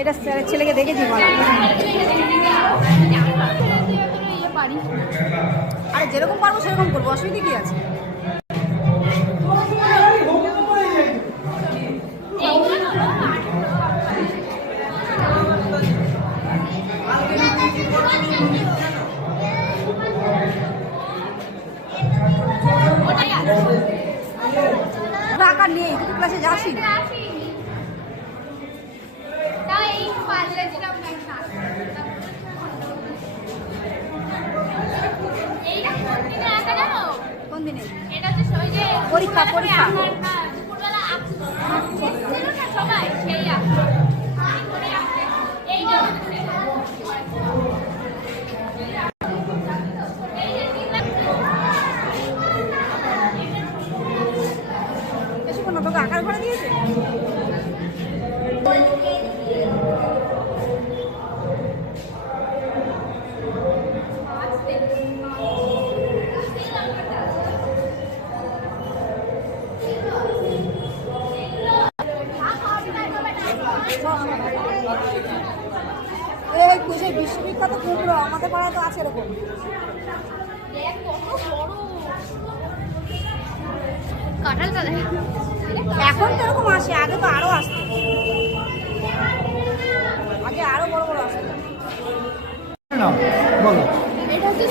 এটা ছেলেকে দেখেছি আরে যেরকম পারবো সেরকম করবো, অসুবিধা কি আছে? টাকা নেই, তুই ক্লাসে যাসি না। কোন দিনে? পরীক্ষা পরীক্ষা তোকে আকার ঘরে দিয়েছে। এই কুশে বিশ্ববিখ্যাত কুমড়ো আমাদের পাড়ায় তো আছে এরকম। কাঁঠালটা দেখ, এখন তো এরকম আসে, আগে তো আরো আসতো, আগে আরো বড় বড় আসতো। বলো এটা হচ্ছে